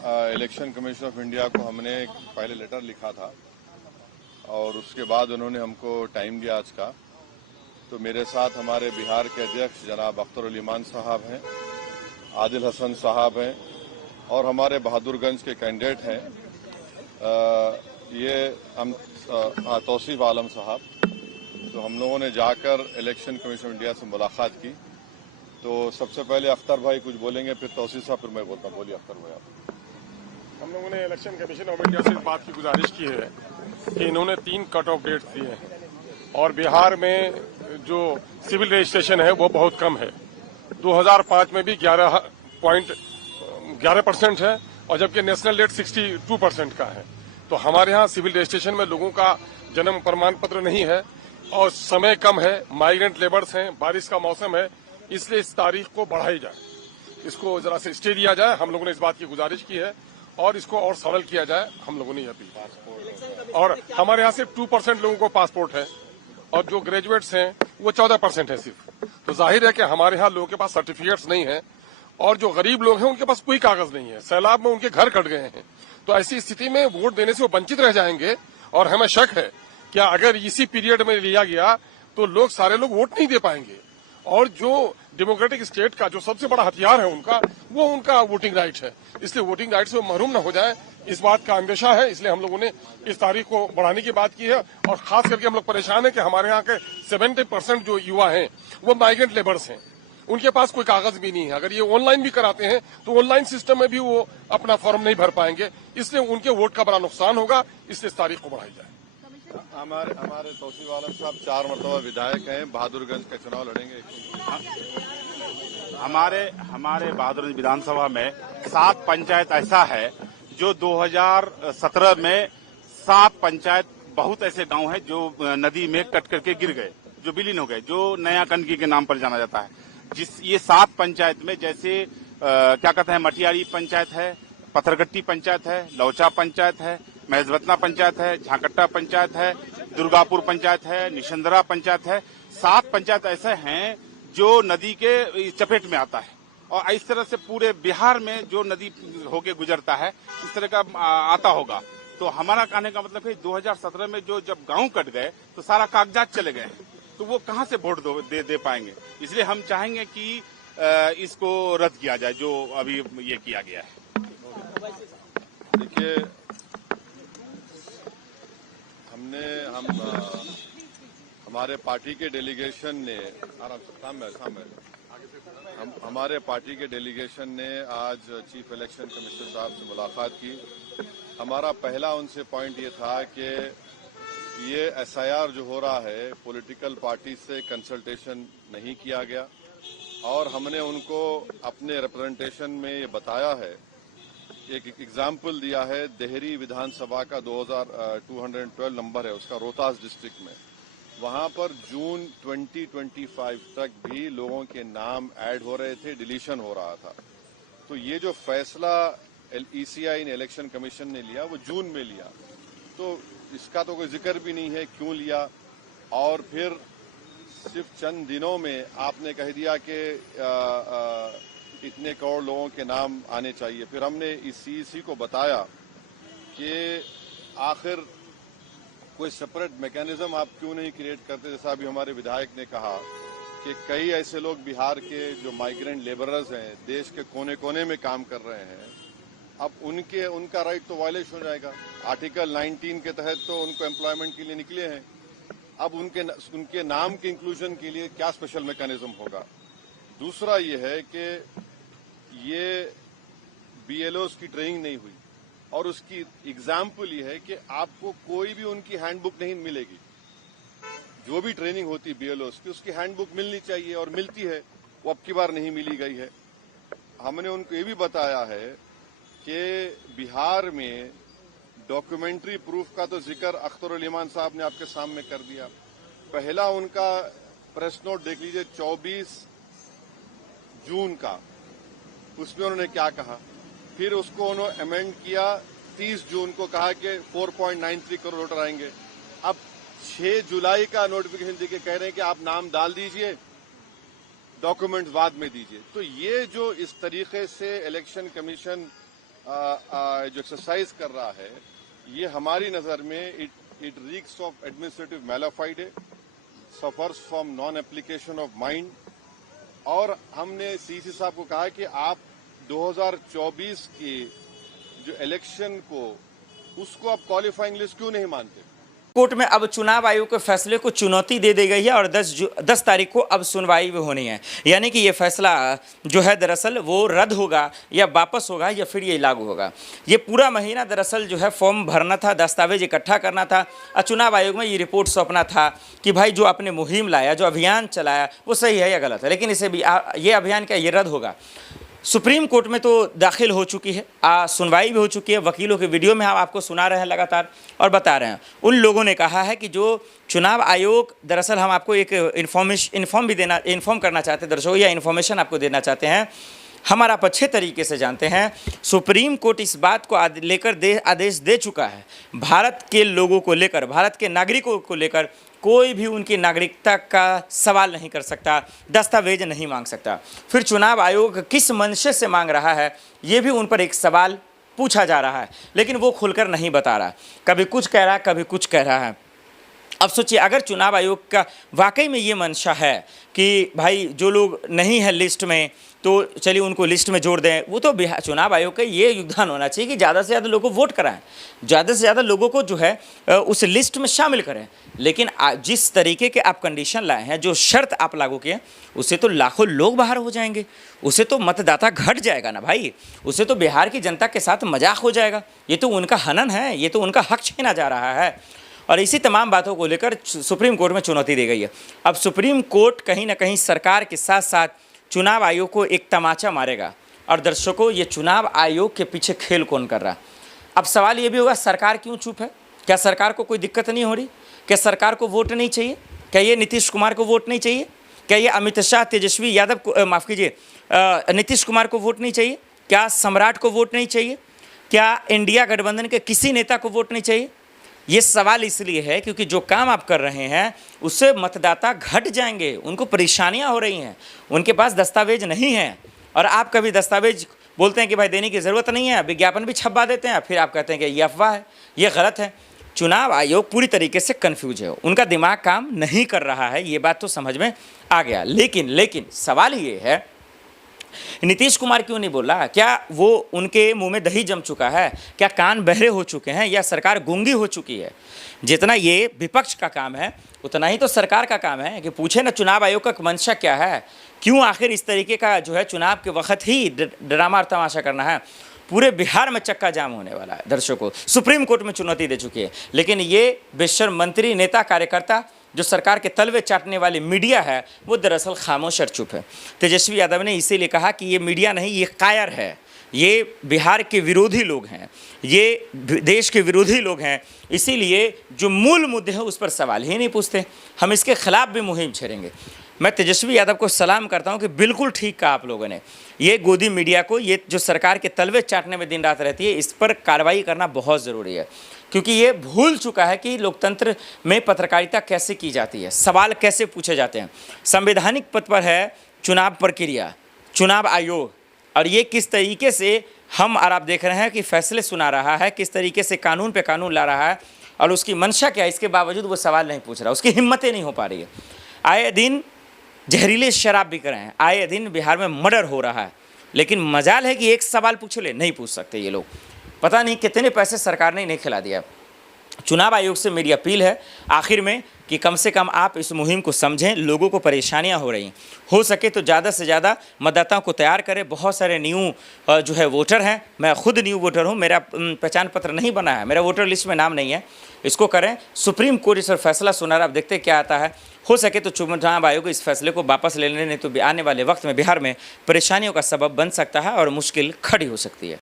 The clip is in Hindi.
इलेक्शन कमीशन ऑफ इंडिया को हमने पहले लेटर लिखा था और उसके बाद उन्होंने हमको टाइम दिया आज का। तो मेरे साथ हमारे बिहार के अध्यक्ष जनाब अख्तर उल इमान साहब हैं, आदिल हसन साहब हैं और हमारे बहादुरगंज के कैंडिडेट हैं ये तौसीफ आलम साहब। तो हम लोगों ने जाकर इलेक्शन कमीशन ऑफ इंडिया से मुलाकात की। तो सबसे पहले अख्तर भाई कुछ बोलेंगे, फिर तौसीफ साहब, फिर मैं बोलता हूँ। बोलिए अख्तर भाई आप। हम लोगों ने इलेक्शन कमीशन ऑफ इंडिया से इस बात की गुजारिश की है कि इन्होंने 3 कट ऑफ डेट्स दिए हैं और बिहार में जो सिविल रजिस्ट्रेशन है वो बहुत कम है। 2005 में भी 11% है और जबकि नेशनल रेट 62% का है। तो हमारे यहाँ सिविल रजिस्ट्रेशन में लोगों का जन्म प्रमाण पत्र नहीं है और समय कम है, माइग्रेंट लेबर्स हैं, बारिश का मौसम है, इसलिए इस तारीख को बढ़ाई जाए, इसको जरा से स्टे दिया जाए। हम लोगों ने इस बात की गुजारिश की है और इसको और सरल किया जाए, हम लोगों ने यह अपील। और हमारे यहाँ सिर्फ 2% लोगों को पासपोर्ट है और जो ग्रेजुएट्स हैं वो 14% है सिर्फ। तो जाहिर है कि हमारे यहाँ लोगों के पास सर्टिफिकेट्स नहीं है और जो गरीब लोग हैं उनके पास कोई कागज नहीं है। सैलाब में उनके घर कट गए हैं, तो ऐसी स्थिति में वोट देने से वो वंचित रह जाएंगे। और हमें शक है कि अगर इसी पीरियड में लिया गया तो लोग सारे लोग वोट नहीं दे पाएंगे और जो डेमोक्रेटिक स्टेट का जो सबसे बड़ा हथियार है वो उनका वोटिंग राइट है। इसलिए वोटिंग राइट से वो महरूम न हो जाए, इस बात का अंदेशा है। इसलिए हम लोगों ने इस तारीख को बढ़ाने की बात की है और खास करके हम लोग परेशान है कि हमारे यहाँ के 70% जो युवा हैं वो माइग्रेंट लेबर्स हैं, उनके पास कोई कागज भी नहीं है। अगर ये ऑनलाइन भी कराते हैं तो ऑनलाइन सिस्टम में भी वो अपना फॉर्म नहीं भर पाएंगे, इसलिए उनके वोट का बड़ा नुकसान होगा। इसलिए इस तारीख को बढ़ाई जाए। हमारे तौसीफ आलम साहब 4 मरतबा विधायक हैं, बहादुरगंज का चुनाव लड़ेंगे। हमारे बहादुरगंज विधानसभा में 7 पंचायत ऐसा है जो 2017 में 7 पंचायत बहुत ऐसे गांव हैं जो नदी में कट करके गिर गए, जो विलीन हो गए, जो नया कनकी के नाम पर जाना जाता है। ये 7 पंचायत में जैसे क्या कहते हैं, मटियारी पंचायत है, पत्थरगट्टी पंचायत है, लौचा पंचायत है, महजबतना पंचायत है, झाकट्टा पंचायत है, दुर्गापुर पंचायत है, निशंदरा पंचायत है। 7 पंचायत ऐसे हैं जो नदी के चपेट में आता है और इस तरह से पूरे बिहार में जो नदी होके गुजरता है इस तरह का आता होगा। तो हमारा कहने का मतलब है 2017 में जब गांव कट गए तो सारा कागजात चले गए, तो वो कहां से वोट दे पाएंगे। इसलिए हम चाहेंगे कि इसको रद्द किया जाए जो अभी ये किया गया है। देखिए, हमारे पार्टी के डेलीगेशन ने हमारे पार्टी के डेलीगेशन ने आज चीफ इलेक्शन कमिश्नर साहब से मुलाकात की। हमारा पहला उनसे पॉइंट ये था कि ये एसआईआर जो हो रहा है पॉलिटिकल पार्टी से कंसल्टेशन नहीं किया गया और हमने उनको अपने रिप्रेजेंटेशन में ये बताया है। एक एग्जाम्पल दिया है, देहरी विधानसभा का 2212 नंबर है उसका, रोहतास डिस्ट्रिक्ट में, वहां पर जून 2025 तक भी लोगों के नाम ऐड हो रहे थे, डिलीशन हो रहा था। तो ये जो फैसला ईसीआई ने, इलेक्शन कमीशन ने लिया, वो जून में लिया, तो इसका तो कोई जिक्र भी नहीं है क्यों लिया। और फिर सिर्फ चंद दिनों में आपने कह दिया कि इतने करोड़ लोगों के नाम आने चाहिए। फिर हमने इस सीईसी को बताया कि आखिर कोई सेपरेट मैकेनिज्म आप क्यों नहीं क्रिएट करते। जैसा अभी हमारे विधायक ने कहा कि कई ऐसे लोग बिहार के जो माइग्रेंट लेबरर्स हैं, देश के कोने कोने में काम कर रहे हैं, अब उनका राइट तो वायलेशन हो जाएगा। आर्टिकल 19 के तहत तो उनको एम्प्लॉयमेंट के लिए निकले हैं, अब उनके नाम के इंक्लूजन के लिए क्या स्पेशल मैकेनिज्म होगा। दूसरा ये है कि ये बीएलओज की ट्रेनिंग नहीं हुई और उसकी एग्जाम्पल ये है कि आपको कोई भी उनकी हैंडबुक नहीं मिलेगी। जो भी ट्रेनिंग होती बीएलओज की उसकी हैंडबुक मिलनी चाहिए और मिलती है, वो अब की बार नहीं मिली गई है। हमने उनको ये भी बताया है कि बिहार में डॉक्यूमेंट्री प्रूफ का तो जिक्र अख्तर उल इमान साहब ने आपके सामने कर दिया। पहला उनका प्रेस नोट देख लीजिए 24 जून का, उसमें उन्होंने क्या कहा। फिर उसको उन्होंने अमेंड किया 30 जून को, कहा कि 4.93 करोड़ वोटर आएंगे। अब 6 जुलाई का नोटिफिकेशन देके कह रहे हैं कि आप नाम डाल दीजिए, डॉक्यूमेंट्स बाद में दीजिए। तो ये जो इस तरीके से इलेक्शन कमीशन जो एक्सरसाइज कर रहा है, ये हमारी नजर में it reeks of administrative mala fide, suffers from non application of mind. और हमने सीसी साहब को कहा कि आप 2024 के जो इलेक्शन को उसको आप क्वालिफाइंग लिस्ट क्यों नहीं मानते? कोर्ट में अब चुनाव आयोग के फैसले को चुनौती दे दी गई है और 10 तारीख को अब सुनवाई भी होनी है। यानी कि ये फैसला जो है दरअसल वो रद्द होगा या वापस होगा या फिर ये लागू होगा। ये पूरा महीना दरअसल जो है फॉर्म भरना था, दस्तावेज इकट्ठा करना था और चुनाव आयोग में ये रिपोर्ट सौंपना था कि भाई जो आपने मुहिम लाया, जो अभियान चलाया वो सही है या गलत है। लेकिन इसे भी ये अभियान क्या ये रद्द होगा। सुप्रीम कोर्ट में तो दाखिल हो चुकी है, सुनवाई भी हो चुकी है। वकीलों के वीडियो में हम आपको सुना रहे हैं लगातार और बता रहे हैं। उन लोगों ने कहा है कि जो चुनाव आयोग दरअसल हम आपको एक इन्फॉर्म करना चाहते हैं दर्शकों, या इन्फॉर्मेशन आपको देना चाहते हैं। हमारा आप अच्छे तरीके से जानते हैं सुप्रीम कोर्ट इस बात को लेकर आदेश दे चुका है, भारत के लोगों को लेकर, भारत के नागरिकों को लेकर कोई भी उनकी नागरिकता का सवाल नहीं कर सकता, दस्तावेज नहीं मांग सकता। फिर चुनाव आयोग किस मंशे से मांग रहा है ये भी उन पर एक सवाल पूछा जा रहा है, लेकिन वो खुलकर नहीं बता रहा। कभी कुछ कह रहा है, कभी कुछ कह रहा है। अब सोचिए अगर चुनाव आयोग का वाकई में ये मंशा है कि भाई जो लोग नहीं है लिस्ट में तो चलिए उनको लिस्ट में जोड़ दें, वो तो चुनाव आयोग का ये योगदान होना चाहिए कि ज़्यादा से ज़्यादा लोगों को वोट कराएं, ज़्यादा से ज़्यादा लोगों को जो है उस लिस्ट में शामिल करें। लेकिन जिस तरीके के आप कंडीशन लाए हैं, जो शर्त आप लागू किए, उससे तो लाखों लोग बाहर हो जाएंगे, उससे तो मतदाता घट जाएगा ना भाई, उससे तो बिहार की जनता के साथ मजाक हो जाएगा। ये तो उनका हनन है, ये तो उनका हक छीना जा रहा है। और इसी तमाम बातों को लेकर सुप्रीम कोर्ट में चुनौती दी गई है। अब सुप्रीम कोर्ट कहीं ना कहीं सरकार के साथ साथ चुनाव आयोग को एक तमाचा मारेगा। और दर्शकों, ये चुनाव आयोग के पीछे खेल कौन कर रहा है? अब सवाल ये भी होगा सरकार क्यों चुप है? क्या सरकार को कोई दिक्कत नहीं हो रही? क्या सरकार को वोट नहीं चाहिए? क्या ये नीतीश कुमार को वोट नहीं चाहिए? क्या ये अमित शाह, तेजस्वी यादव को, माफ़ कीजिए, नीतीश कुमार को वोट नहीं चाहिए? क्या सम्राट को वोट नहीं चाहिए? क्या इंडिया गठबंधन के किसी नेता को वोट नहीं चाहिए? ये सवाल इसलिए है क्योंकि जो काम आप कर रहे हैं उससे मतदाता घट जाएंगे, उनको परेशानियां हो रही हैं, उनके पास दस्तावेज नहीं है। और आप कभी दस्तावेज बोलते हैं कि भाई देने की ज़रूरत नहीं है, विज्ञापन भी छपवा देते हैं, फिर आप कहते हैं कि ये अफवाह है, ये गलत है। चुनाव आयोग पूरी तरीके से कन्फ्यूज है, उनका दिमाग काम नहीं कर रहा है, ये बात तो समझ में आ गया। लेकिन सवाल ये है नीतीश कुमार क्यों नहीं बोल रहा? क्या वो उनके मुंह में दही जम चुका है? क्या कान बहरे हो चुके हैं या सरकार गूंगी हो चुकी है? जितना ये विपक्ष का काम है उतना ही तो सरकार का काम है कि पूछे ना चुनाव आयोग का मंशा क्या है, क्यों आखिर इस तरीके का जो है चुनाव के वक्त ही ड्रामा और तमाशा करना है। पूरे बिहार में चक्का जाम होने वाला है। दर्शकों, सुप्रीम कोर्ट में चुनौती दे चुकी है, लेकिन ये बेशर्म मंत्री, नेता, कार्यकर्ता, जो सरकार के तलवे चाटने वाली मीडिया है, वो दरअसल खामोश और चुप है। तेजस्वी यादव ने इसीलिए कहा कि ये मीडिया नहीं, ये कायर है, ये बिहार के विरोधी लोग हैं, ये देश के विरोधी लोग हैं, इसीलिए जो मूल मुद्दे हैं उस पर सवाल ही नहीं पूछते। हम इसके खिलाफ भी मुहिम छेड़ेंगे। मैं तेजस्वी यादव को सलाम करता हूं कि बिल्कुल ठीक कहा आप लोगों ने। ये गोदी मीडिया को, ये जो सरकार के तलवे चाटने में दिन रात रहती है, इस पर कार्रवाई करना बहुत ज़रूरी है, क्योंकि ये भूल चुका है कि लोकतंत्र में पत्रकारिता कैसे की जाती है, सवाल कैसे पूछे जाते हैं। संवैधानिक पद पर है चुनाव प्रक्रिया, चुनाव आयोग, और ये किस तरीके से हम और आप देख रहे हैं कि फैसले सुना रहा है, किस तरीके से कानून पे कानून ला रहा है, और उसकी मंशा क्या है, इसके बावजूद वो सवाल नहीं पूछ रहा, उसकी हिम्मतें नहीं हो पा रही है। आए दिन जहरीले शराब बिक रहे हैं, आए दिन बिहार में मर्डर हो रहा है, लेकिन मजाल है कि एक सवाल पूछ ले, नहीं पूछ सकते ये लोग। पता नहीं कितने पैसे सरकार ने नहीं खिला दिया। चुनाव आयोग से मेरी अपील है आखिर में कि कम से कम आप इस मुहिम को समझें। लोगों को परेशानियां हो रही हैं, हो सके तो ज़्यादा से ज़्यादा मतदाताओं को तैयार करें। बहुत सारे न्यू जो है वोटर हैं, मैं खुद न्यू वोटर हूं, मेरा पहचान पत्र नहीं बना है, मेरा वोटर लिस्ट में नाम नहीं है, इसको करें। सुप्रीम कोर्ट इस पर फैसला सुना रहा, अब देखते क्या आता है। हो सके तो चुनाव आयोग इस फैसले को वापस ले लेने, नहीं तो आने वाले वक्त में बिहार में परेशानियों का सबब बन सकता है और मुश्किल खड़ी हो सकती है।